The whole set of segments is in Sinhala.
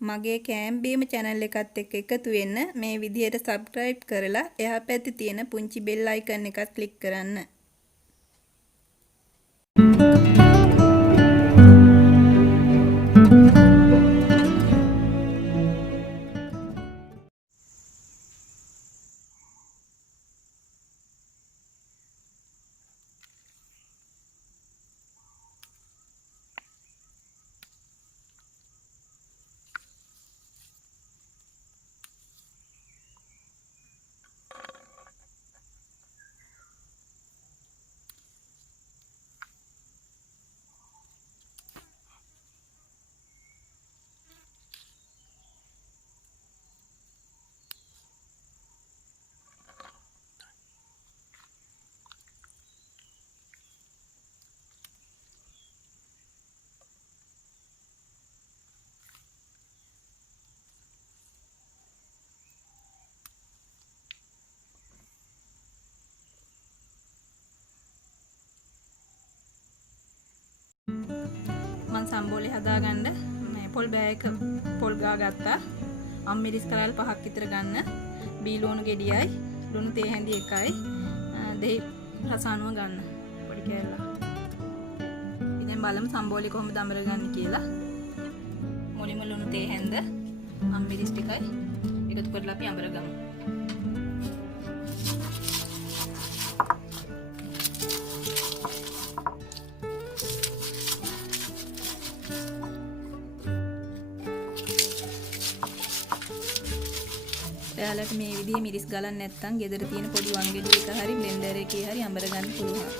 මගේ කෑම් බීම channel එකත් එක්ක එකතු වෙන්න මේ විදිහට subscribe කරලා එහා පැත්තේ තියෙන පුංචි bell icon එකත් click කරන්න. මම සම්බෝලේ හදාගන්න මේ පොල් බෑයක පොල් ගා ගත්තා. අම්මිරිස් කරල් 5ක් විතර ගන්න. බීලෝණු ගෙඩියයි, ලුණු තේ හැඳි එකයි, දෙහි රස අනුව ගන්න. පොඩි කෑල්ලක්. ඉතින් බලමු සම්බෝලේ කොහොමද අඹරගන්නේ කියලා. මුලින්ම ලුණු තේ හැඳ, අම්මිරිස් ටිකයි එකතු කරලා අපි අඹරගමු. ඔයාලට මේ විදිහේ මිරිස් ගලන්න නැත්නම් ගෙදර තියෙන පොඩි වංගෙඩි එක හරි බ්ලෙන්ඩර් එකේ හරි අඹර ගන්න පුළුවන්.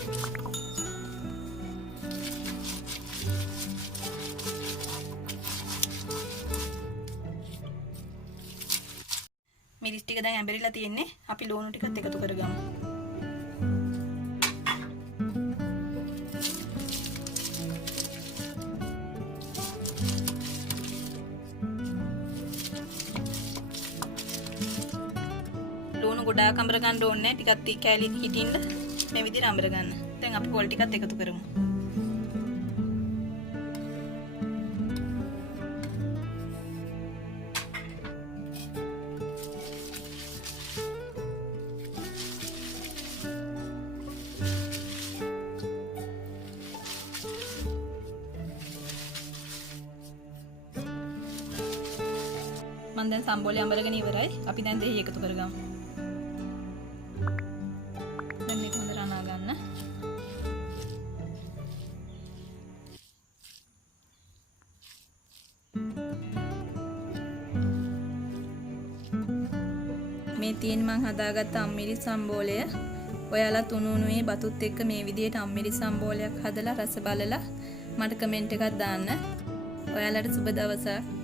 මිරිස් ටික දැන් ඇඹරිලා තියෙන්නේ. අපි ලුණු ටිකත් එකතු කරගමු. ලුණු ගොඩාක් අඹර ගන්න ඕනේ නැහැ. ටිකක් කෑලි හිටින්න මේ විදිහට අඹර ගන්න. දැන් අපි පොල් ටිකත් එකතු කරමු. මම දැන් සම්බෝලේ අඹරගෙන ඉවරයි. අපි දැන් දෙහි එකතු කරගමු. දැන් මේක හොඳට අනා ගන්න. මේ තියෙන මං හදාගත්ත අම්මිරිස් සම්බෝලය ඔයාලා තුනුනුවේ බතුත් එක්ක මේ විදිහට අම්මිරිස් සම්බෝලයක් හදලා රස බලලා මට කමෙන්ට් එකක් දාන්න. ඔයාලට සුබ දවසක්.